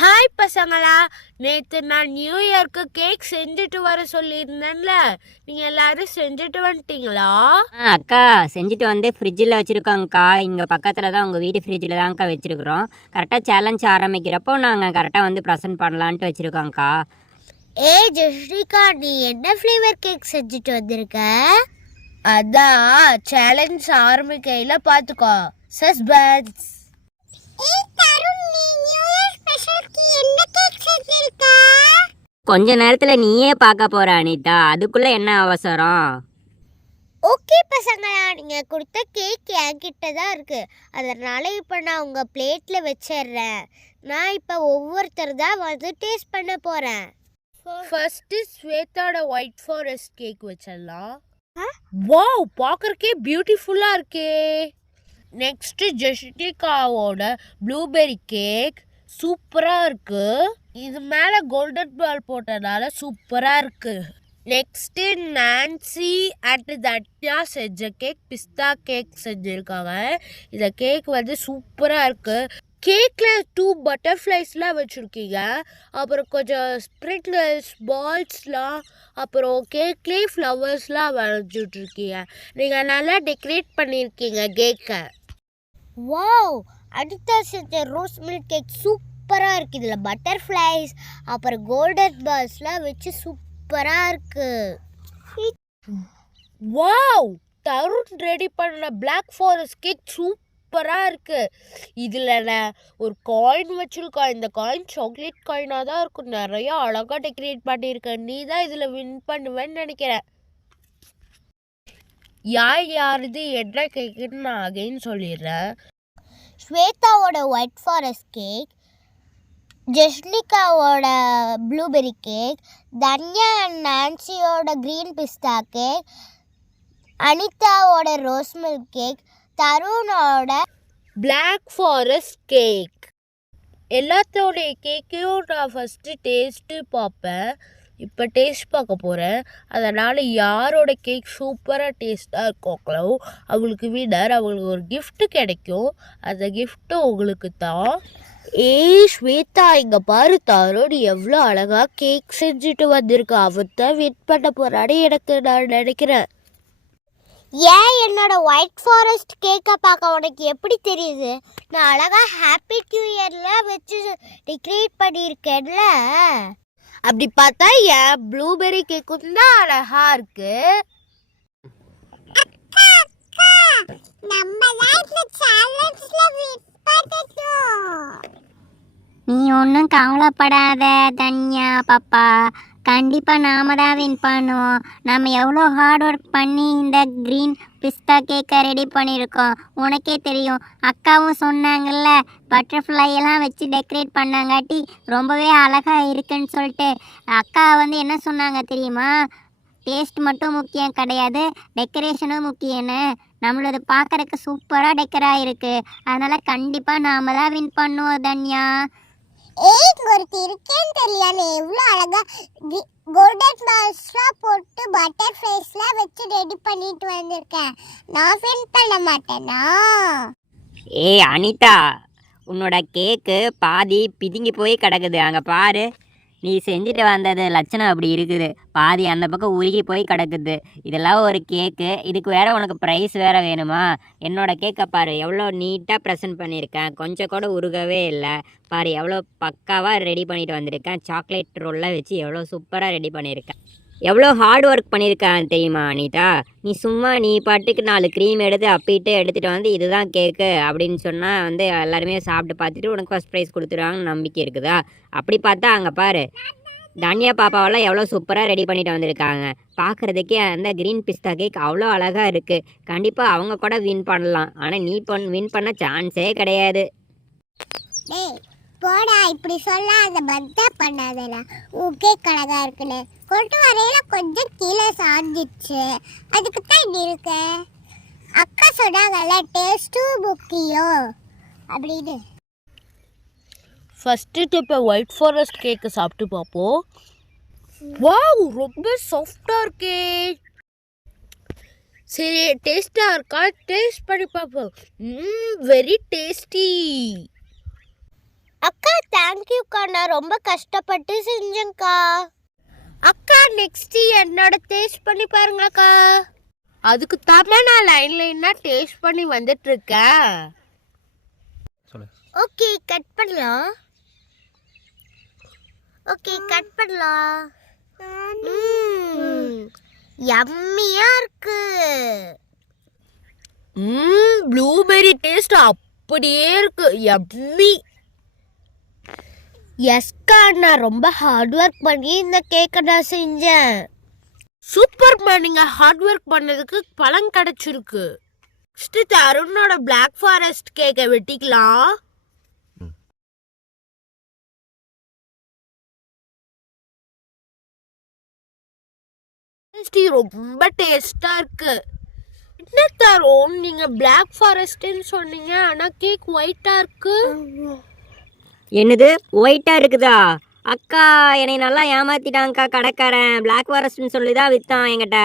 Hi பசங்களா, நேற்று நான் நியூ இயர்க்கு கேக் செஞ்சுட்டு வர சொல்லியிருந்தேன்ல, நீங்கள் எல்லாரும் செஞ்சுட்டு வந்துட்டீங்களா? அக்கா செஞ்சுட்டு வந்து ஃப்ரிட்ஜில் வச்சுருக்கோங்க்கா. இங்கே பக்கத்தில் தான் உங்கள் வீட்டு ஃப்ரிட்ஜில் தான்க்கா வச்சுருக்குறோம். கரெக்டாக சேலஞ்ச் ஆரம்பிக்கிறப்போ நாங்கள் கரெக்டாக வந்து ப்ரெசென்ட் பண்ணலான்ட்டு வச்சுருக்கோங்க்கா. ஜெஸ்ரிகா, நீ என்ன ஃப்ளேவர் கேக் செஞ்சுட்டு வந்திருக்க? அதான் சேலஞ்ச் ஆரம்பிக்கையில் பார்த்துக்கோ, சஸ்பென்ஸ். கொஞ்ச நேரத்தில் நீயே பார்க்க போற அனிதா, அதுக்குள்ள என்ன அவசரம்? ஓகே பசங்களா, நீங்கள் கொடுத்த கேக் என்கிட்ட தான் இருக்குது, அதனால் இப்போ நான் உங்கள் பிளேட்டில் வச்சிடுறேன். நான் இப்போ ஒவ்வொருத்தர் தான் வந்து டேஸ்ட் பண்ண போகிறேன். ஃபர்ஸ்ட்டு ஸ்வேதாவோட ஒயிட் ஃபாரஸ்ட் கேக் வச்சிடலாம். வாவ், பார்க்கறக்கே பியூட்டிஃபுல்லாக இருக்கே. நெக்ஸ்ட்டு ஜெஸ்டிகாவோட ப்ளூபெர்ரி கேக் சூப்பராக இருக்குது. இது மேலே கோல்டன் பால் போட்டதால சூப்பராக இருக்குது. நெக்ஸ்ட்டு நான்சி அண்ட் தன்யா செஞ்ச கேக் பிஸ்தா கேக் செஞ்சுருக்காங்க. இந்த கேக் வந்து சூப்பராக இருக்குது. கேக்கில் 2 பட்டர்ஃப்ளைஸ்லாம் வச்சுருக்கீங்க, அப்புறம் கொஞ்சம் ஸ்ப்ரிட்லஸ் பால்ஸ்லாம், அப்புறம் கேக்லேயே ஃப்ளவர்ஸ்லாம் வரைஞ்சிட்ருக்கீங்க. நீங்கள் நல்லா டெக்கரேட் பண்ணியிருக்கீங்க கேக்கை. வாவ், அனிதா செஞ்ச ரோஸ் மில்க் கேக் சூப்பராக இருக்குது. இதில் பட்டர்ஃப்ளைஸ் அப்புறம் கோல்டன் பால்ஸ்லாம் வச்சு சூப்பராக இருக்குது. வாவ், தருண் ரெடி பண்ண பிளாக் ஃபாரஸ்ட் கேக் சூப்பராக இருக்குது. இதில் நான் ஒரு காயின் வச்சுருக்கேன். இந்த காயின் சாக்லேட் காயினாக தான் இருக்கும். நிறையா அழகாக டெக்கரேட் பண்ணியிருக்கேன். நீ தான் இதில் வின் பண்ணுவேன்னு நினைக்கிறேன். யாருது என்ன கேக்குன்னு நான் அகைன்னு சொல்லிடுறேன். ஸ்வேதாவோட ஒயிட் ஃபாரஸ்ட் கேக், ஜெஸ்னிகாவோட ப்ளூபெர்ரி கேக், தன்யா அண்ட் நான்சியோட க்ரீன் பிஸ்தா கேக், அனிதாவோட ரோஸ் மில்க் கேக், தருணோட பிளாக் ஃபாரஸ்ட் கேக். எல்லாத்தோடைய கேக்கையும் நான் ஃபஸ்ட்டு டேஸ்ட்டு பார்ப்பேன். இப்போ டேஸ்ட் பார்க்க போகிறேன். அதனால் யாரோட கேக் சூப்பராக டேஸ்ட்டாக இருக்காங்களோ அவங்களுக்கு வின்னர், அவங்களுக்கு ஒரு கிஃப்ட்டு கிடைக்கும். அந்த கிஃப்ட்டு உங்களுக்கு தான். ஸ்வேதா, இங்கே பாரு, தருண் எவ்வளோ அழகாக கேக் செஞ்சுட்டு வந்திருக்கா. அவன் தான் வின் பண்ண போகிறான்னு எனக்கு நான் நினைக்கிறேன். ஏன் என்னோட ஒயிட் ஃபாரஸ்ட் கேக்கை பார்க்க உனக்கு எப்படி தெரியுது? நான் அழகாக ஹாப்பி நியூ இயர்லாம் வச்சு டெக்கரேட் பண்ணியிருக்கேன்ல. அப்படி பார்த்தா என் ப்ளூபெர்ரி கேக்கும் தான் அழகா இருக்கு. நீ ஒன்றும் கவலைப்படாத தன்யா பாப்பா, கண்டிப்பாக நாம தான் வின் பண்ணுவோம். நம்ம எவ்வளோ ஹார்ட் ஒர்க் பண்ணி இந்த க்ரீன் பிஸ்தா கேக்கை ரெடி பண்ணியிருக்கோம். உனக்கே தெரியும், அக்காவும் சொன்னாங்கல்ல, பட்டர்ஃப்ளை எல்லாம் வச்சு டெக்கரேட் பண்ணாங்காட்டி ரொம்பவே அழகாக இருக்குன்னு சொல்லிட்டு. அக்கா வந்து என்ன சொன்னாங்க தெரியுமா? டேஸ்ட் மட்டும் முக்கியம் கிடையாது, டெக்கரேஷனும் முக்கியம்னு. நம்மளது பார்க்குறக்கு சூப்பராக டெக்கராக இருக்குது. அதனால் கண்டிப்பாக நாம தான் வின் பண்ணுவோம் தன்யா. ஒருத்தி இருக்கேன்னு தெரியாம எவ்வளோ அழகா கோல்டன் பால்ஸ்லாம் போட்டு பட்டர்ஃப்ளைஸ்லாம் வச்சு ரெடி பண்ணிட்டு வந்திருக்கேன். நான் வின் பண்ண மாட்டேனா? அனிதா, உன்னோட கேக்கு பாதி பிதுங்கி போய் கிடக்குது. அங்கே பாரு, நீ செஞ்சுட்டு வந்தது லட்சணம் அப்படி இருக்குது. பாதி அந்த பக்கம் உருகி போய் கிடக்குது. இதெல்லாம் ஒரு கேக்கு, இதுக்கு வேற உனக்கு ப்ரைஸ் வேற வேணுமா? என்னோட கேக்கை பாரு, எவ்வளோ நீட்டாக ப்ரெசென்ட் பண்ணியிருக்கேன். கொஞ்சம் கூட உருகவே இல்லை. பாரு, எவ்வளோ பக்காவாக ரெடி பண்ணிட்டு வந்திருக்கேன். சாக்லேட் ரோல்லாம் வச்சு எவ்வளோ சூப்பராக ரெடி பண்ணியிருக்கேன். எவ்வளோ ஹார்ட் ஒர்க் பண்ணியிருக்கேன் தெரியுமா அனிதா? நீ பாட்டுக்கு 4 க்ரீம் எடுத்து அப்பிட்டு எடுத்துகிட்டு வந்து இதுதான் கேக்கு அப்படின்னு சொன்னால் வந்து எல்லாருமே சாப்பிட்டு பார்த்துட்டு உனக்கு ஃபஸ்ட் ப்ரைஸ் கொடுத்துருவாங்கன்னு நம்பிக்கை இருக்குதா? அப்படி பார்த்தா அங்கே பாரு, தன்யா பாப்பாவெல்லாம் எவ்வளோ சூப்பராக ரெடி பண்ணிட்டு வந்திருக்காங்க. பார்க்குறதுக்கே அந்த க்ரீன் பிஸ்தா கேக் அவ்வளோ அழகாக இருக்குது. கண்டிப்பாக அவங்க கூட வின் பண்ணலாம். ஆனால் நீ வின் பண்ண சான்ஸே கிடையாது. போடா, இப்படி சொல்லாத, பத்தா பண்ணாதல. ஊக்கே கழகா இருக்குன்னு கொண்டு வரையில கொஞ்சம் கீழே சாஞ்சிச்சு, அதுக்கு தான் இப்படி இருக்கு. அக்கா சொன்னாங்கல்ல, டேஸ்ட்டும் முக்கியம் அப்படின்னு. ஃபஸ்ட்டு இப்போ ஒயிட் ஃபாரஸ்ட் கேக்கை சாப்பிட்டு பார்ப்போம். வாவ், ரொம்ப சாஃப்டாக இருக்கே. சரி, டேஸ்ட்டாக இருக்கா? டேஸ்ட் பண்ணி பார்ப்போம். Very tasty. அக்கா, தேங்க்யூக்கா. அக்கா நான் ரொம்ப கஷ்டப்பட்டு செஞ்சேன்க்கா. அக்கா நெக்ஸ்ட் என்னோட டேஸ்ட் பண்ணி பாருங்கக்கா. அதுக்கு தானே நான் லைனா டேஸ்ட் பண்ணி வந்துட்டு இருக்கேன். ஓகே கட் பண்ணலாம். யம்மியா இருக்கு. ப்ளூபெர்ரி டேஸ்ட் அப்படியே இருக்கு. யம்மி. எஸ்கா நான் ரொம்ப ஹார்ட் ஒர்க் பண்ணி இந்த கேக்கை நான் செஞ்சேன். சூப்பர்மா, நீங்க ஹார்ட் ஒர்க் பண்ணதுக்கு பலன் கிடைச்சிருக்கு. நெக்ஸ்ட் அருணோட பிளாக் ஃபாரஸ்ட் கேக்கை வெட்டிக்கலாம். ரொம்ப டேஸ்டா இருக்கு. என்ன தரும் நீங்க பிளாக் ஃபாரஸ்ட்னு சொன்னீங்க, ஆனா கேக் ஒயிட்டா இருக்கு. என்னது ஒயிட்டாக இருக்குதா? அக்கா என்னை நல்லா ஏமாத்திட்டாங்கக்கா கடைக்காரன். பிளாக் ஃபாரஸ்ட்னு சொல்லி தான் விற்றான் என்கிட்ட.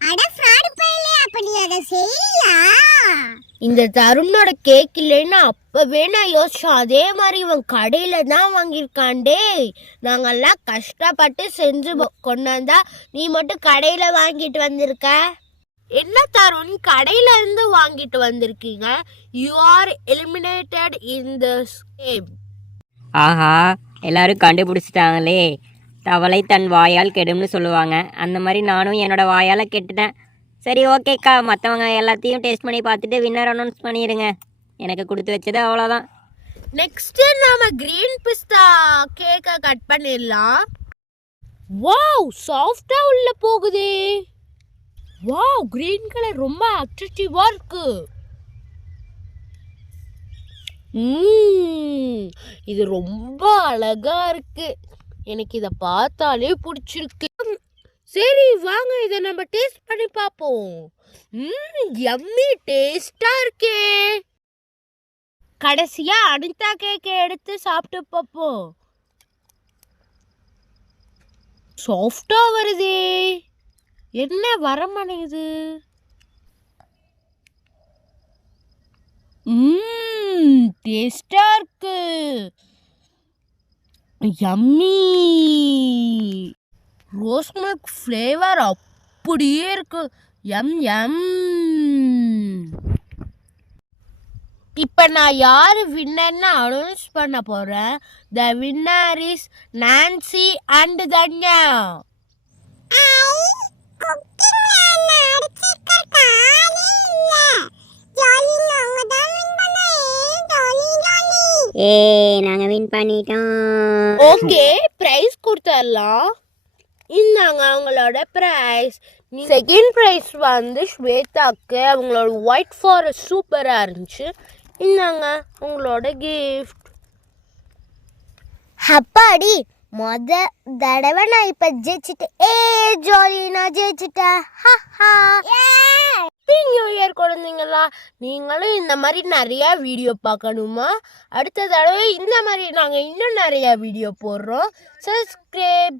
அட ஃப்ராட் பையலே, அப்ப நீ அதை செய்யலையா? இந்த தருணோட கேக் இல்லைன்னா அப்பவே நான் யோசிச்சோம். அதே மாதிரி இவன் கடையில தான் வாங்கியிருக்காண்டே. நாங்கெல்லாம் கஷ்டப்பட்டு செஞ்சு கொண்டாந்தா நீ மட்டும் கடையில வாங்கிட்டு வந்திருக்க. என்ன தருண், கடையில இருந்து வாங்கிட்டு வந்திருக்கீங்க. You are eliminated in this game. ஆஹா, எல்லாரும் கண்டுபிடிச்சிட்டாங்களே. தவளை தன் வாயால் கெடும்னு சொல்லுவாங்க. அந்த மாதிரி நானும் என்னோட வாயால் கெட்டுட்டேன். சரி ஓகேக்கா, மற்றவங்க எல்லாத்தையும் டேஸ்ட் பண்ணி பார்த்துட்டு வின்னர் அனௌன்ஸ் பண்ணிடுங்க. எனக்கு கொடுத்து வச்சது அவ்வளோதான். நெக்ஸ்ட் நாம கிரீன் பிஸ்தா கேக்கை கட் பண்ணிடலாம். வாவ், சாஃப்டா உள்ள போகுதே. வாவ், கிரீன் கலர் ரொம்ப அட்ராக்டிவா இருக்கு. இது ரொம்ப அழகா இருக்கு. எனக்கு இதை பார்த்தாலே பிடிச்சிருக்கு. சரி வாங்க இதை நம்ம டேஸ்ட் பண்ணி பார்ப்போம். யம்மி டேஸ்டா இருக்கே. கடைசியா அனிதா கேக்கை எடுத்து சாப்பிட்டு பார்ப்போம். சாஃப்டா வருதே. என்ன வர மாட்டேங்குது. டேஸ்டா இருக்கு. யம்மி. ரோஸ் மில்க் ஃப்ளேவர் அப்படியே இருக்கு. யம் யம். இப்போ நான் யார் வின்னர்னு அனௌன்ஸ் பண்ண போகிறேன். The winner is Nancy and Dhanya. நாங்கள் வின் பண்ணிட்டோம். ஓகே, பிரைஸ் கொடுத்துடலாம். இந்தாங்க அவங்களோட பிரைஸ். செகண்ட் பிரைஸ் வந்து ஸ்வேதாக்கு. அவங்களோட ஒயிட் ஃபாரஸ்ட் சூப்பராக இருந்துச்சு. இந்தாங்க உங்களோட கிஃப்ட். அப்பாடி, தடவை நான் இப்போ ஜெயிச்சிட்டேன். ஜாலி, நான் ஜெயிச்சிட்டேன். நியூ இயர் குழந்தைங்களா, நீங்களும் இந்த மாதிரி நிறையா வீடியோ பார்க்கணுமா? அடுத்த தடவை இந்த மாதிரி நாங்கள் இன்னும் நிறையா வீடியோ போடுறோம். சப்ஸ்கிரைப்